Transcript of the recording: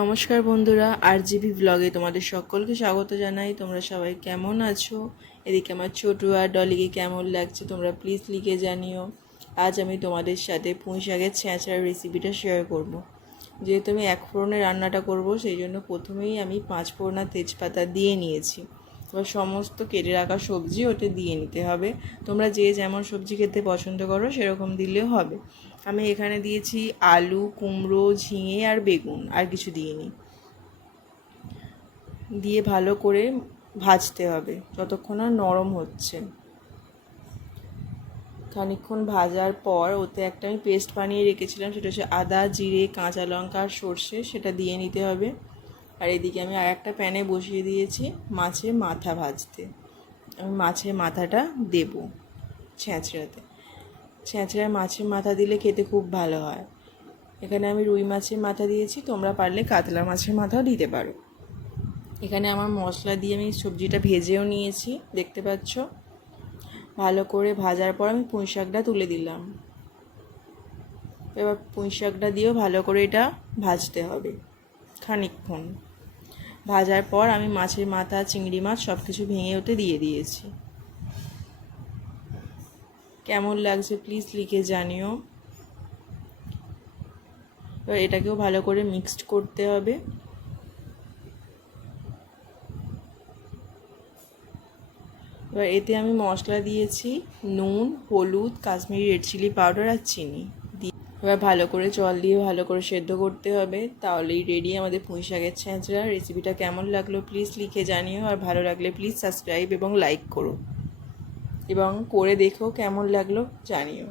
নমস্কার বন্ধুরা আর জিবি ব্লগে তোমাদের সকলকে স্বাগত জানাই। তোমরা সবাই কেমন আছো? এদিকে আমার ছোটো আর ডলিকে কেমন লাগছে তোমরা প্লিজ লিখে জানিও। আজ আমি তোমাদের সাথে পুঁই শাকের ছেঁচড়ার রেসিপিটা শেয়ার করব। যেহেতু আমি এক ফোড়নে রান্নাটা করব, সেই জন্য প্রথমেই আমি পাঁচ ফোড়না তেজপাতা দিয়ে নিয়েছি। এবার সমস্ত কেটে রাখা সবজি ওতে দিয়ে নিতে হবে। তোমরা যে যেমন সবজি খেতে পছন্দ করো, সেরকম দিলেও হবে। আমি এখানে দিয়েছি আলু, কুমড়ো, ঝিঙে আর বেগুন আর কিছু দিইনি। দিয়ে ভালো করে ভাজতে হবে, যতক্ষণ না নরম হচ্ছে। খানিকক্ষণ ভাজার পর ওতে একটা আমি পেস্ট বানিয়ে রেখেছিলাম, সেটা হচ্ছে আদা, জিরে, কাঁচা লঙ্কা আর সর্ষে, সেটা দিয়ে নিতে হবে। আর এদিকে আমি আর একটা প্যানে বসিয়ে দিয়েছি মাছের মাথা ভাজতে। আমি মাছের মাথাটা দেব ছেঁচড়াতে। ছেঁচড়ায় মাছের মাথা দিলে খেতে খুব ভালো হয়। এখানে আমি রুই মাছের মাথা দিয়েছি, তোমরা পারলে কাতলা মাছের মাথাও দিতে পারো। এখানে আমার মশলা দিয়ে আমি সবজিটা ভেজেও নিয়েছি, দেখতে পাচ্ছ? ভালো করে ভাজার পর আমি পুঁই শাকটা তুলে দিলাম। এবার পুঁই শাকটা দিয়েও ভালো করে এটা ভাজতে হবে খানিকক্ষণ। ভাজার পর আমি মাছের মাথা, চিংড়ি মাছ সব কিছু ভেঙে ওতে দিয়ে দিয়েছি। কেমন লাগছে প্লিজ লিখে জানিও। এবার এটাকেও ভালো করে মিক্সড করতে হবে। এবার এতে আমি মশলা দিয়েছি, নুন, হলুদ, কাশ্মীরি রেড চিলি পাউডার আর চিনি। এবার ভালো করে জল দিয়ে ভালো করে সেদ্ধ করতে হবে। তাহলেই রেডি আমাদের পুঁই শাকের ছেঁচড়া। রেসিপিটা কেমন লাগল প্লিজ লিখে জানিও। আর ভালো লাগলে প্লিজ সাবস্ক্রাইব এবং লাইক করো। এবং করে দেখো কেমন লাগল জানিও।